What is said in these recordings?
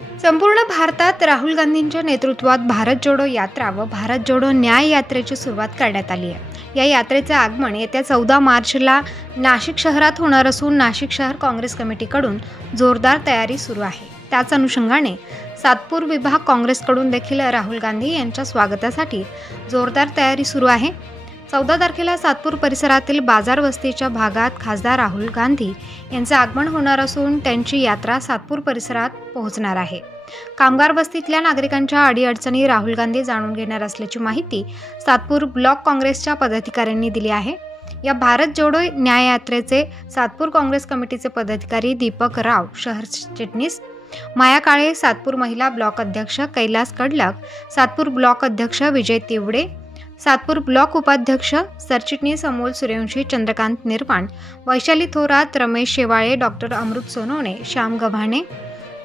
संपूर्ण भारतात राहुल गांधींच्या नेतृत्वात भारत जोडो यात्रा व भारत जोडो न्याय यात्रेची सुरुवात करण्यात आली आहे। या यात्रेचे आगमन येत्या 14 मार्चला नाशिक शहरात होणार असून नाशिक शहर काँग्रेस कमिटीकडून जोरदार तयारी सुरू आहे। त्याच अनुषंगाने सातपूर विभाग काँग्रेसकडून देखील राहुल गांधी यांच्या स्वागतासाठी जोरदार तयारी सुरू आहे। 14 तारखेला सातपूर परिसरातील बाजार वस्तीच्या भागात खासदार राहुल गांधी यांचे आगमन होणार असून त्यांची यात्रा सातपूर परिसरात पोहोचणार आहे। कामगार वस्तीतल्या नागरिकांच्या अडीअडचणी राहुल गांधी जाणून घेणार असल्याची माहिती सातपूर ब्लॉक काँग्रेसच्या पदाधिकाऱ्यांनी दिली आहे। या भारत जोडो न्याय यात्रेचे सातपूर काँग्रेस कमिटीचे पदाधिकारी दीपक राव, शहर चिटणीस माया काळे, सातपूर महिला ब्लॉक अध्यक्ष कैलास कडलक, सातपूर ब्लॉक अध्यक्ष विजय तिवडे, सातपूर ब्लॉक उपाध्यक्ष सरचिटणीस अमोल सूर्यवंशी, चंद्रकांत निर्वाण, वैशाली थोरात, रमेश शेवाळे, डॉक्टर अमृत सोनवणे, श्याम गव्हाणे,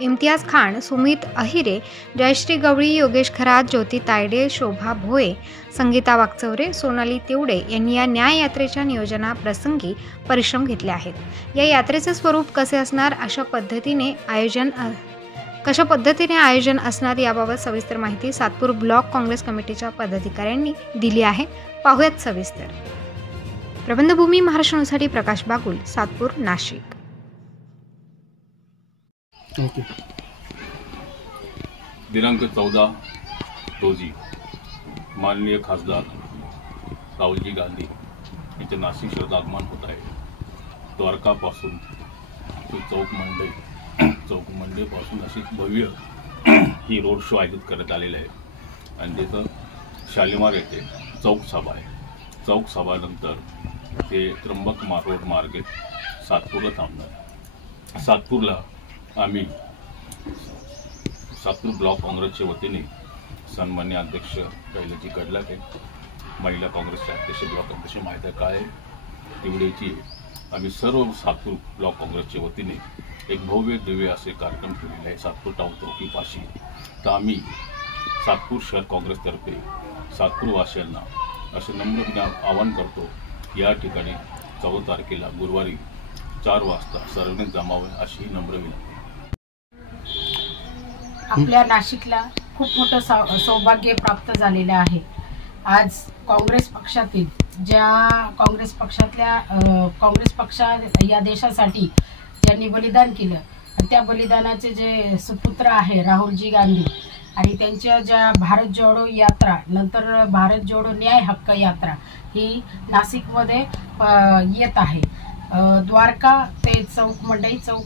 इम्तियाज खान, सुमित अहिरे, जयश्री गवळी, योगेश खरात, ज्योती तायडे, शोभा भोये, संगीता वागचौरे, सोनाली तिवडे यांनी या न्याय यात्रेच्या नियोजनाप्रसंगी परिश्रम घेतले आहेत। या यात्रेचे स्वरूप कसे असणार, कशा पद्धतीने आयोजन असणार याबाबत सविस्तर माहिती सातपूर ब्लॉक काँग्रेस कमिटीच्या पदाधिकाऱ्यांनी दिली आहे। पाहूयात सविस्तर। प्रबंधभूमी महाराष्ट्रासाठी प्रकाश बागुल, सातपूर, नाशिक। दिनांक 14 रोजी माननीय खासदार राहुलजी गांधी यांचे नाशिक शहरात आगमन होत आहे। द्वारकापासून चौक मंडईपासून अशी भव्य ही रोड शो आयोजित करण्यात आलेला आहे आणि तिथं शालिमार येथे चौक सभा आहे। चौक सभानंतर ते त्र्यंबक रोड मार्गे सातपूरला थांबणार। सातपूरला आम्ही सातपूर ब्लॉक काँग्रेसच्या वतीने सन्मान्य अध्यक्ष कैलासजी कडलक आहे, महिला काँग्रेसचे अध्यक्ष ब्लॉक अध्यक्ष माया काळे तिवडेची आम्ही सर्व सातपूर ब्लॉक काँग्रेसच्या वतीने एक भव्य दिव्य असे कार्यक्रम केलेले आहे। सातपूर टाऊन चौकीपाशी तर आम्ही सातपूर शहर काँग्रेसतर्फे सातपूर वासियांना असे नम्रपणे आवाहन करतो, या ठिकाणी 14 तारखेला गुरुवारी 4 वाजता सर्वांनी जमावे अशी नम्र विनंती। आपल्या नाशिकला खूप मोठं सौभाग्य प्राप्त झालेलं आहे। आज काँग्रेस पक्षातील काँग्रेस पक्षा या देशासाठी ज्यांनी बलिदान केलं, त्या बलिदानाचे जे सुपुत्र आहे राहुलजी गांधी आणि त्यांच्या ज्या भारत जोडो यात्रा नंतर भारत जोडो न्याय हक्क यात्रा ही नाशिकमध्ये येत आहे। द्वारका ते चौक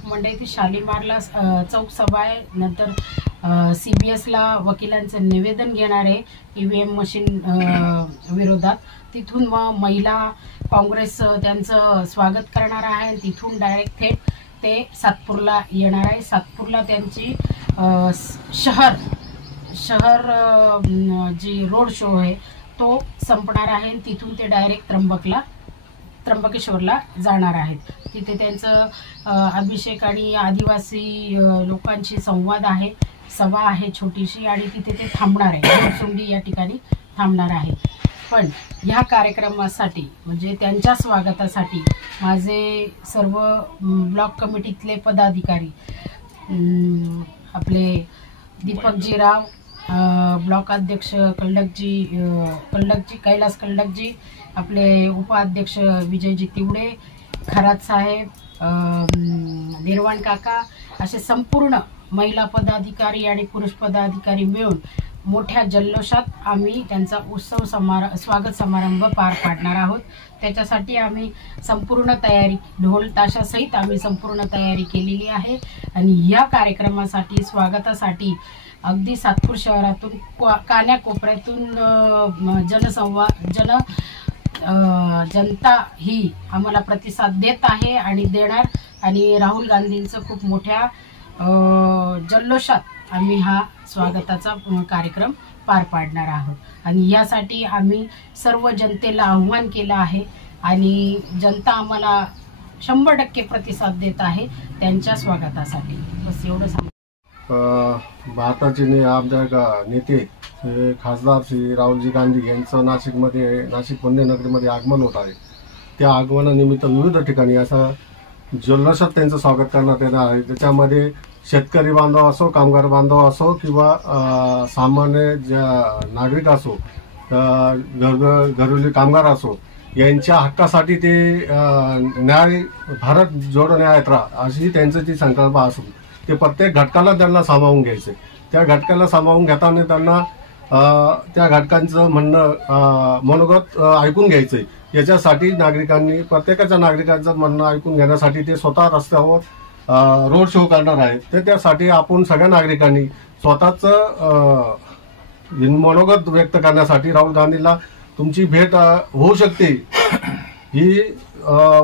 मंडई ते शालिमारला चौक सभा आहे। नंतर CBSला वकिलांचं निवेदन घेणार आहे EVM मशीन विरोधात। तिथून मग महिला काँग्रेस त्यांचं स्वागत करणार आहे। तिथून डायरेक्ट थेट ते सातपूरला येणार आहे। सातपूरला त्यांची शहर जी रोड शो आहे तो संपणार आहे। तिथून ते डायरेक्ट त्र्यंबकेश्वरला जाणार आहेत। तिथे त्यांचं अभिषेक आणि आदिवासी लोकांशी संवाद आहे, सभा आहे छोटीशी आणि तिथे ते थांबणार आहे। सोंडी या ठिकाणी थांबणार आहे। पण ह्या कार्यक्रमासाठी म्हणजे त्यांच्या स्वागतासाठी माझे सर्व ब्लॉक कमिटीतले पदाधिकारी आपले दीपकजी राव, ब्लॉक अध्यक्ष कैलास कडलकजी, आपले उपाध्यक्ष विजयजी तिवडे, खरात साहेब, निर्वाण काका असे संपूर्ण महिला पदाधिकारी आणि पुरुष पदाधिकारी मिळून मोठ्या जल्लोषात आम्ही त्यांचा स्वागत समारंभ पार पाडणार आहोत। त्याच्यासाठी आम्ही संपूर्ण तयारी ढोल ताशासहित आम्ही संपूर्ण तयारी केलेली आहे आणि या कार्यक्रमासाठी स्वागतासाठी अगदी सातपूर शहरातून कान्याकोपऱ्यातून जनता ही आम्हाला प्रतिसाद देत आहे आणि देणार आणि राहुल गांधींचं खूप मोठ्या जल्लोषात आम्ही हा स्वागताचा कार्यक्रम पार पाडणार आहोत आणि यासाठी आम्ही सर्व जनतेला आव्हान केलं आहे आणि जनता आम्हाला 100% प्रतिसाद देत आहे त्यांच्या स्वागतासाठी। बस एवढं सांग। भारताचे आमच्या नेते खासदार श्री राहुलजी गांधी यांचं नाशिक नगरीमध्ये आगमन होत आहे। त्या आगमनानिमित्त विविध ठिकाणी असा जल्लोषात त्यांचं स्वागत करण्यात येणार आहे। त्याच्यामध्ये शेतकरी बांधव असो, कामगार बांधव असो किंवा सामान्य नागरिक असो, घरगुती कामगार असो, यांच्या हक्कासाठी ते न्याय भारत जोडो न्याय यात्रा अशी त्यांची ती संकल्पना असून ते प्रत्येक घटकाला त्यांना सामावून घ्यायचं. त्या घटकाला सामावून घेताना त्यांना त्या घटकांचं म्हणणं मनोगत ऐकून घ्यायचंय. याच्यासाठी नागरिकांनी, प्रत्येकाच्या नागरिकांचं म्हणणं ऐकून घेण्यासाठी ते स्वतः रस्त्यावर रोड शो करणार आहेत. तर त्यासाठी आपण सगळ्या नागरिकांनी स्वतःचं मनोगत व्यक्त करण्यासाठी राहुल गांधीला तुमची भेट होऊ शकते, ही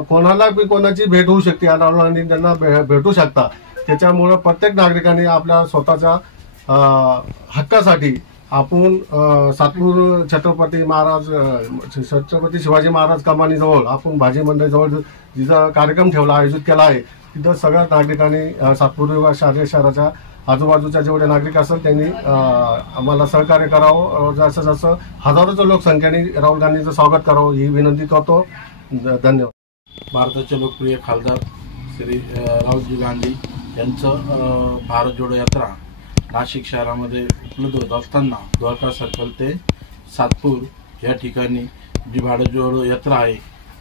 कोणाला बी कोणाची भेट होऊ शकते आणि राहुल गांधी त्यांना भेटू शकता. त्याच्यामुळे प्रत्येक नागरिकांनी आपल्या स्वतःच्या हक्कासाठी आपण सातपूर छत्रपती शिवाजी महाराज कमानीजवळ आपण भाजी मंडईजवळ जिथं कार्यक्रम ठेवला, आयोजित केला आहे, तिथं सगळ्या नागरिकांनी सातपूर व शहराच्या आजूबाजूच्या जेवढे नागरिक असेल त्यांनी आम्हाला सहकार्य करावं. जसं जसं हजारोच्या लोकसंख्येने राहुल गांधींचं स्वागत करावं ही विनंती करतो. धन्यवाद. भारताचे लोकप्रिय खासदार श्री राहुलजी गांधी यांचं भारत जोडो यात्रा नाशिक शहरामध्ये उपलब्ध होत असताना द्वारका सर्कल ते सातपूर या ठिकाणी जी भारत जोडो यात्रा आहे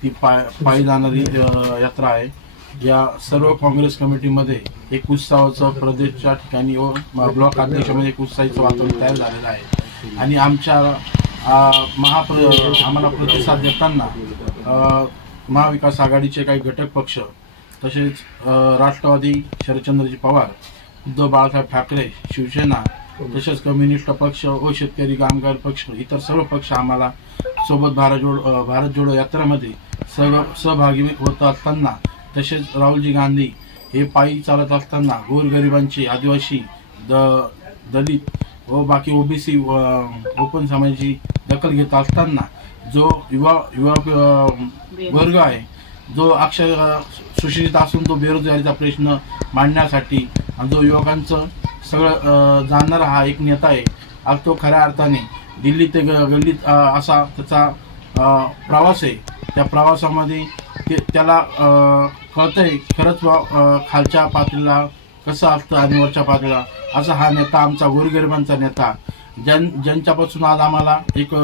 ती पायी जाणारी यात्रा आहे. या सर्व काँग्रेस कमिटीमध्ये एक उत्साहाचं प्रदेशच्या ठिकाणी व ब्लॉक अध्यक्षामध्ये एक उत्साहाचं वातावरण तयार झालेलं आहे. आणि आम्हाला प्रतिसाद देताना महाविकास आघाडीचे काही घटक पक्ष तसेच राष्ट्रवादी शरदचंद्रजी पवार, उद्धव बाळासाहेब ठाकरे, शिवसेना, तसेच कम्युनिस्ट पक्ष व शेतकरी कामगार पक्ष इतर सर्व पक्ष आम्हाला सोबत भारत जोडो यात्रेमध्ये सहभागी होत असताना, तसेच राहुलजी गांधी हे पायी चालत असताना गोरगरिबांची, आदिवासी, दलित व बाकी ओबीसी ओपन समाजाची दखल घेत असताना जो युवा वर्ग आहे, जो अक्षर सुशिक्षित असून तो बेरोजगारीचा प्रश्न मांडण्यासाठी आणि जो युवकांचं सगळं जाणणारा हा एक नेता आहे. आज तो खऱ्या अर्थाने दिल्ली ते गल्लीत असा त्याचा प्रवास आहे. त्या प्रवासामध्ये त्याला कळतंय खरंच खालच्या पातळीला कसं असतं आणि वरच्या पातळीला असा हा नेता, आमचा गोरगरिबांचा नेता, ज्यांच्यापासून आज आम्हाला एक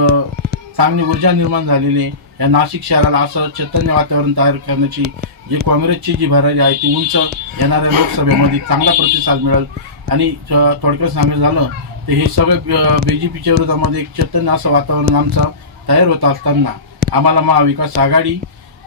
चांगली ऊर्जा निर्माण झालेली आहे. या नाशिक शहराला असं चैतन्य वातावरण तयार करण्याची जी काँग्रेसची जी भरारी आहे ती उंच येणाऱ्या लोकसभेमध्ये चांगला प्रतिसाद मिळेल. आणि थोडक्यात सांगायचं झालं तर हे सगळं बीजेपीच्या विरोधामध्ये एक चैतन्य असं वातावरण आमचं तयार होत असताना आम्हाला महाविकास आघाडी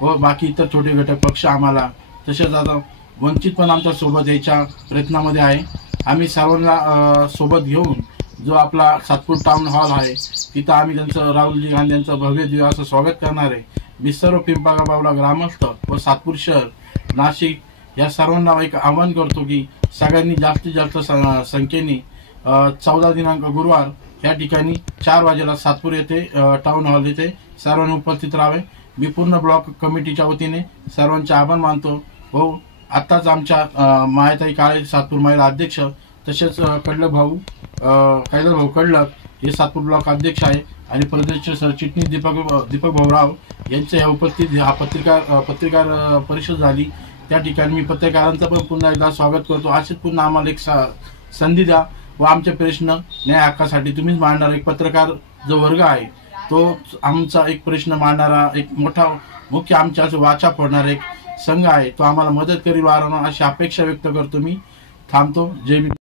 व बाकी इतर छोटे घटक पक्ष आम्हाला, तसेच आता वंचित पण आमच्या सोबत यायच्या प्रयत्नामध्ये आहे. आम्ही सर्वांना सोबत घेऊन जो आपला सातपूर टाउन हॉल आहे तिथं आम्ही त्यांचं राहुलजी गांधी यांचं भव्य दिव्य असं स्वागत करणार आहे. मी सर्व पिंपळगाव ग्रामस्थ व सातपूर शहर, नाशिक या सर्वांना एक आवाहन करतो की सगळ्यांनी जास्तीत जास्त संख्येने 14 दिनांक गुरुवार या ठिकाणी 4 वाजेला सातपूर येथे टाउन हॉल येथे सर्वांनी उपस्थित राहावे. मी पूर्ण ब्लॉक कमिटीच्या वतीने सर्वांचे आभार मानतो. व आत्ताच आमच्या मायाताई काळे सातपूर महिला अध्यक्ष, तसेच कैलास भाऊ कडलक हे सातपूर ब्लॉक अध्यक्ष आहे आणि प्रदेशचे सरचिटणीस दीपक भाऊराव यांच्या या उपस्थित पत्रकार परिषद झाली. त्या ठिकाणी मी पत्रकारांचं पण पुन्हा एकदा स्वागत करतो. असेच पुन्हा आम्हाला एक संधी द्या व आमचे प्रश्न न्याय हक्कासाठी तुम्हीच मांडणारा एक पत्रकार जो वर्ग आहे तो आमचा एक प्रश्न मांडणारा एक मुख्य आमच्या वाचा फोडणारा एक संघ आहे, तो आम्हाला मदत करील वारंवार अशी अपेक्षा व्यक्त करतो. मी थांबतो. जय